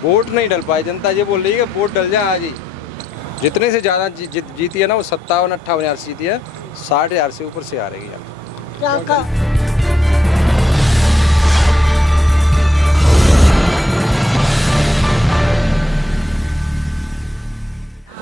Vote नहीं डल पाए। जनता ये बोल रही है कि वोट डल जाए आज ही। जितने से ज़्यादा जीती है ना वो 57-58 हज़ार जीती है, 60 हज़ार से ऊपर से आ रही है। क्या का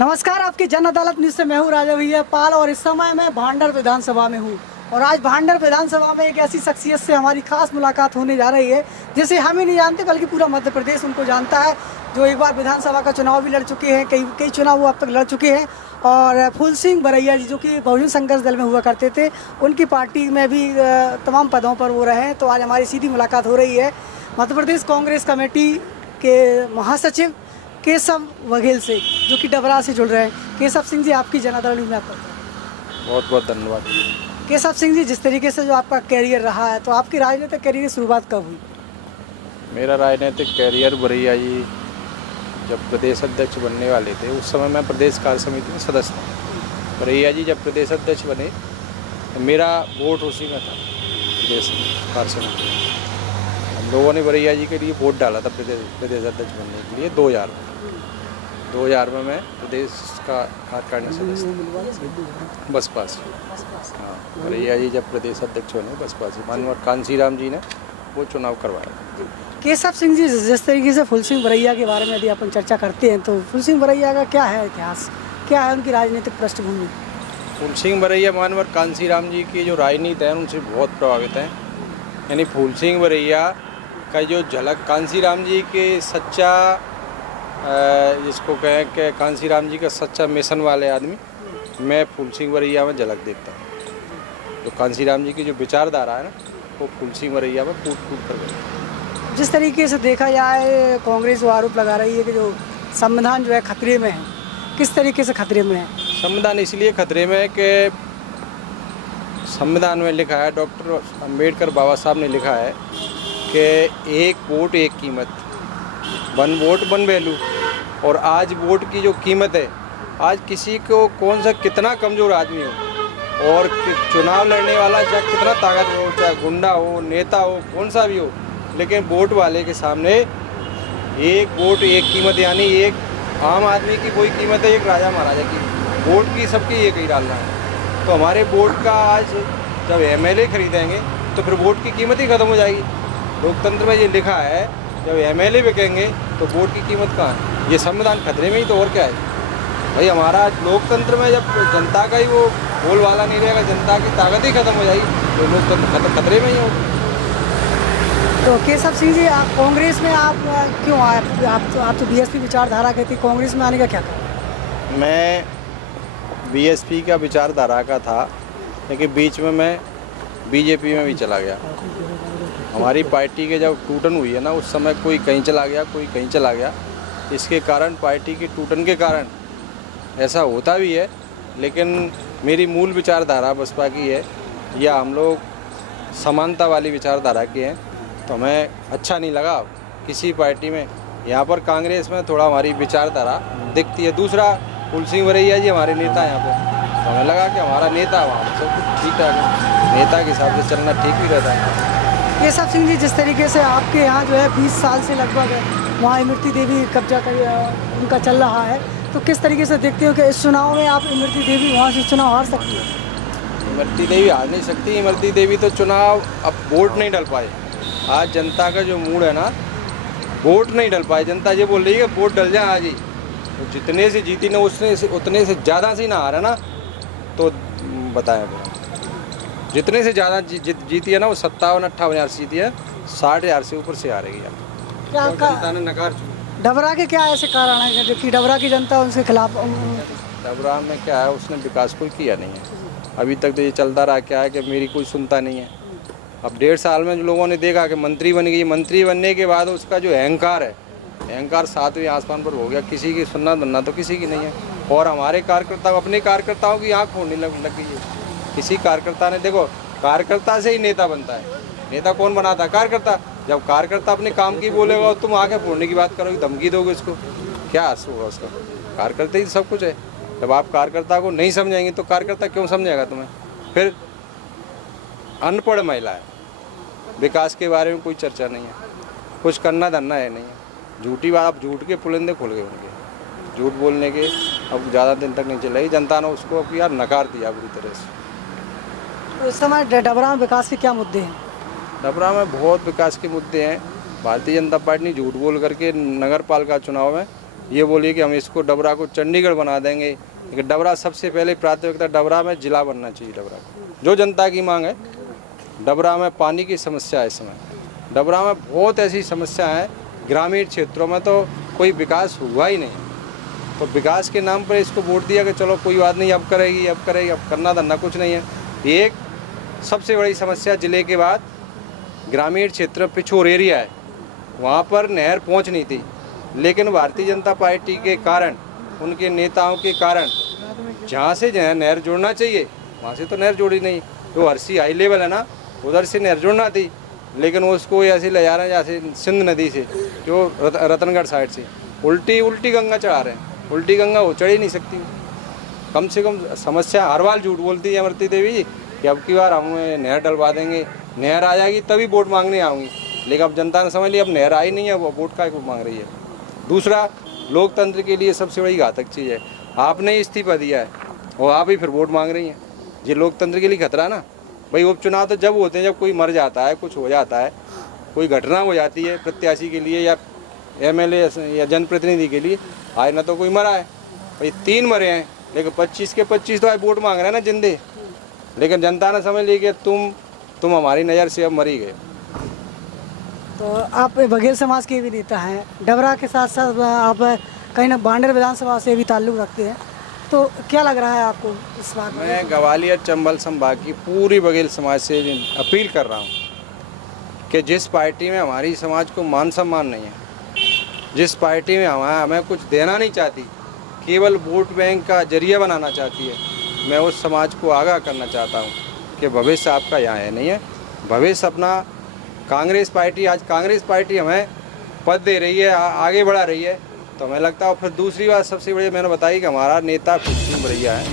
नमस्कार, आपकी जन अदालत न्यूज़ से मैं हूँ राजा भैया पाल और इस समय मैं भांडर विधानसभा में हूँ। और आज भांडर विधानसभा में एक ऐसी शख्सियत से हमारी खास मुलाकात होने जा रही है जिसे हम ही नहीं जानते बल्कि पूरा मध्य प्रदेश उनको जानता है, जो एक बार विधानसभा का चुनाव भी लड़ चुके हैं, कई चुनाव वो अब तक लड़ चुके हैं। और फूल सिंह बरैया जी जो कि बहुजन संघर्ष दल में हुआ करते थे, उनकी पार्टी में भी तमाम पदों पर वो रहे हैं। तो आज हमारी सीधी मुलाकात हो रही है मध्य प्रदेश कांग्रेस कमेटी के महासचिव केशव बघेल से, जो कि डबरा से जुड़ रहे हैं। केशव सिंह जी, आपकी जन अदालत में आपका बहुत बहुत धन्यवाद। केशव सिंह जी, जिस तरीके से जो आपका कैरियर रहा है, तो आपकी राजनीतिक कैरियर की शुरुआत कब हुई? मेरा राजनीतिक कैरियर बरैया जी जब प्रदेश अध्यक्ष बनने वाले थे उस समय मैं प्रदेश कार्य समिति में सदस्य था। बरैया जी जब प्रदेश अध्यक्ष बने तो मेरा वोट उसी में था, प्रदेश कार्य समिति में। हम लोगों ने बरैया जी के लिए वोट डाला था प्रदेश अध्यक्ष बनने के लिए 2000 में मैं प्रदेश का कार्यकारिणी सदस्य था बसपा से। हाँ, बरैया जी जब प्रदेश अध्यक्ष बने बसपा से, माननीय कांसीराम जी ने वो चुनाव करवाया। केशव सिंह जी, जिस तरीके से फूल सिंह बरैया के बारे में यदि अपन चर्चा करते हैं तो फूल सिंह बरैया का क्या है इतिहास, क्या है उनकी राजनीतिक पृष्ठभूमि? फूल सिंह बरैया मानवर कांसीराम जी की जो राजनीति है उनसे बहुत प्रभावित हैं। यानी फूल सिंह बरैया का जो झलक कांसीराम जी के सच्चा जिसको कहें कि कांसीराम जी का सच्चा मिशन वाले आदमी, मैं फूल सिंह बरैया में झलक देखता हूँ। तो कांसीराम जी की जो विचारधारा है ना वो फूल सिंह बरैया में कूट कर गई। जिस तरीके से देखा जाए, कांग्रेस वो आरोप लगा रही है कि जो संविधान जो है खतरे में है। किस तरीके से खतरे में है? संविधान इसलिए खतरे में है कि संविधान में लिखा है, डॉक्टर अंबेडकर बाबा साहब ने लिखा है कि एक वोट एक कीमत, वन वोट वन वैल्यू। और आज वोट की जो कीमत है, आज किसी को कौन सा कितना कमज़ोर आदमी हो और चुनाव लड़ने वाला चाहे कितना ताकतवर हो, चाहे गुंडा हो, नेता हो, कौन सा भी हो, लेकिन वोट वाले के सामने एक वोट एक कीमत। यानी एक आम आदमी की कोई कीमत है, एक राजा महाराजा की। वोट की सबकी एक ही डालना है। तो हमारे वोट का आज जब एमएलए खरीदेंगे तो फिर वोट की कीमत ही ख़त्म हो जाएगी। लोकतंत्र में ये लिखा है जब एमएलए बिकेंगे तो वोट की कीमत कहाँ है? ये संविधान खतरे में ही, तो और क्या है भाई। हमारा लोकतंत्र में जब जनता का ही वो बोल वाला नहीं रहेगा, जनता की ताकत ही खत्म हो जाएगी, तो लोकतंत्र खतरे में ही होगा। तो केशव सिंह जी, आप कांग्रेस में आप क्यों आए? आप तो बीएसपी विचारधारा के थे, कांग्रेस में आने का क्या कारण? मैं बीएसपी का विचारधारा का था, लेकिन बीच में मैं बीजेपी में भी चला गया। हमारी पार्टी के जब टूटन हुई है ना, उस समय कोई कहीं चला गया, कोई कहीं चला गया। इसके कारण, पार्टी की टूटन के कारण ऐसा होता भी है। लेकिन मेरी मूल विचारधारा बसपा की है, या हम लोग समानता वाली विचारधारा की हैं, तो हमें अच्छा नहीं लगा किसी पार्टी में। यहाँ पर कांग्रेस में थोड़ा हमारी विचारधारा दिखती है। दूसरा, फूल सिंह बरैया जी हमारे नेता हैं यहाँ पे, तो हमें लगा कि हमारा नेता वहाँ सब कुछ ठीक ठाक है, नेता के हिसाब से चलना ठीक भी रहता है। केशव सिंह जी, जिस तरीके से आपके यहाँ जो है 20 साल से लगभग वहाँ इमरती देवी कब्जा कर उनका चल रहा है, तो किस तरीके से देखते हो कि इस चुनाव में आप इमरती देवी वहाँ से चुनाव हार सकती है? इमरती देवी हार नहीं सकती। इमरती देवी तो चुनाव अब वोट नहीं डल पाए। आज जनता का जो मूड है ना, वोट नहीं डल पाए। जनता ये बोल रही है कि वोट डल जाए आज ही। तो जितने से जीती ना उतने से ज़्यादा से ना हारा ना, तो बताएं जितने से ज़्यादा जीती है ना वो 57-58 हज़ार से जीती है, 60 हज़ार से ऊपर से हारेगी। क्या जनता ने नकार चुकी। डबरा के क्या ऐसे कारण है कि डबरा की जनता उनके खिलाफ? डबरा में क्या है, उसने विकास कोई किया नहीं है अभी तक। तो ये चलता रहा क्या है कि मेरी कोई सुनता नहीं है। अब 1.5 साल में जो लोगों ने देखा कि मंत्री बन गई, मंत्री बनने के बाद उसका जो अहंकार है, अहंकार 7वें आसमान पर हो गया। किसी की सुनना धुनना तो किसी की नहीं है। और हमारे कार्यकर्ता, अपने कार्यकर्ताओं की आँख फोड़ने लग गई है। किसी कार्यकर्ता ने, देखो कार्यकर्ता से ही नेता बनता है। नेता कौन बनाता है? कार्यकर्ता। जब कार्यकर्ता अपने काम की बोलेगा और तुम आके फोड़ने की बात करोगे, धमकी दोगे उसको, क्या आंसू होगा उसका? कार्यकर्ता ही सब कुछ है। जब आप कार्यकर्ता को नहीं समझेंगे तो कार्यकर्ता क्यों समझेगा तुम्हें? फिर अनपढ़ महिला है, विकास के बारे में कोई चर्चा नहीं है, कुछ करना धरना है नहीं है। झूठी बात, अब झूठ के पुलिंदे खुल गए उनके, झूठ बोलने के अब ज़्यादा दिन तक नहीं चलेगी। जनता ने उसको अब यार नकार दिया बुरी तरह से। तो इस समय डबरा में विकास के क्या मुद्दे हैं? डबरा में बहुत विकास के मुद्दे हैं। भारतीय जनता पार्टी ने झूठ बोल करके नगर पालिका चुनाव में ये बोली कि हम इसको डबरा को चंडीगढ़ बना देंगे, लेकिन डबरा सबसे पहले प्राथमिकता डबरा में जिला बनना चाहिए। डबरा जो जनता की मांग है, डबरा में पानी की समस्या है इस समय, डबरा में बहुत ऐसी समस्या है, ग्रामीण क्षेत्रों में तो कोई विकास हुआ ही नहीं। तो विकास के नाम पर इसको वोट दिया कि चलो कोई बात नहीं, अब करेगी, अब करेगी, अब करना धरना कुछ नहीं है। एक सबसे बड़ी समस्या जिले के बाद ग्रामीण क्षेत्र पिछोर एरिया है, वहाँ पर नहर पहुँच नहीं थी, लेकिन भारतीय जनता पार्टी के कारण, उनके नेताओं के कारण जहाँ से नहर जोड़ना चाहिए वहाँ से तो नहर जोड़ी नहीं। जो हरसी हाई लेवल है ना, उधर से नहर जोड़ना थी, लेकिन उसको ऐसे ले जा रहे हैं जैसे सिंध नदी से, जो रतनगढ़ साइड से उल्टी गंगा चढ़ा रहे हैं। उल्टी गंगा वो चढ़ ही नहीं सकती। कम से कम समस्या हर बार झूठ बोलती है अमृति देवी जी कि अब की बार हम नहर डलवा देंगे, नहर आ जाएगी तभी वोट मांगने आऊँगी, लेकिन अब जनता ने समझ लिया अब नहर आई नहीं है, वो वोट का मांग रही है। दूसरा, लोकतंत्र के लिए सबसे बड़ी घातक चीज़ है, आपने इस्तीफा दिया है और आप ही फिर वोट मांग रही हैं। ये लोकतंत्र के लिए खतरा ना भाई। उपचुनाव तो जब होते हैं जब कोई मर जाता है, कुछ हो जाता है, कोई घटना हो जाती है प्रत्याशी के लिए या एमएलए या जनप्रतिनिधि के लिए। आज ना तो कोई मरा है भाई, 3 मरे हैं, लेकिन 25 के 25 तो आज वोट मांग रहे हैं ना जिंदे। लेकिन जनता ने समझ ली कि तुम हमारी नज़र से अब मर ही गए। तो आप बघेल समाज के भी नेता हैं, डबरा के साथ साथ आप कहीं ना भांडर विधानसभा से भी ताल्लुक़ रखते हैं, तो क्या लग रहा है आपको इस बात में? मैं ग्वालियर चंबल संभाग की पूरी बघेल समाज से अपील कर रहा हूँ कि जिस पार्टी में हमारी समाज को मान सम्मान नहीं है, जिस पार्टी में हमें कुछ देना नहीं चाहती, केवल वोट बैंक का जरिया बनाना चाहती है, मैं उस समाज को आगाह करना चाहता हूँ कि भविष्य आपका यहाँ है नहीं है। भविष्य अपना कांग्रेस पार्टी, आज कांग्रेस पार्टी हमें पद दे रही है, आगे बढ़ा रही है, तो हमें लगता है। फिर दूसरी बात सबसे बड़ी मैंने बताई कि हमारा नेता फुलसी मरैया है,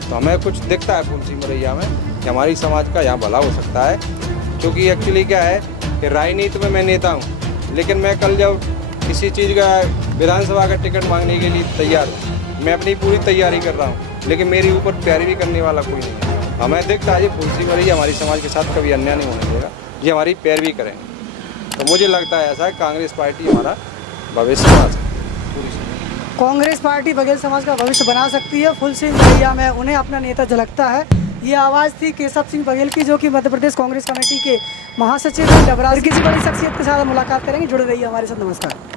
तो हमें कुछ दिखता है फुलसी मरैया में कि हमारी समाज का यहाँ भला हो सकता है। क्योंकि एक्चुअली क्या है कि राजनीति में मैं नेता हूँ, लेकिन मैं कल जब किसी चीज़ का विधानसभा का टिकट मांगने के लिए तैयार हूँ, मैं अपनी पूरी तैयारी कर रहा हूँ, लेकिन मेरे ऊपर पैरवी करने वाला कोई नहीं है। हमें दिखता है ये फुलसी मरैया हमारी समाज के साथ कभी अन्याय नहीं होने देगा, ये हमारी पैरवी करें। तो मुझे लगता है ऐसा है, कांग्रेस पार्टी हमारा भविष्य बना सकती है। कांग्रेस पार्टी बघेल समाज का भविष्य बना सकती है। फुलसी मरैया में उन्हें अपना नेता झलकता है। ये आवाज़ थी केशव सिंह बघेल की, जो कि मध्य प्रदेश कांग्रेस कमेटी के महासचिव हैं डबरा। किसी बड़ी शख्सियत के साथ मुलाकात करेंगे, जुड़े रहिए हमारे साथ। नमस्कार।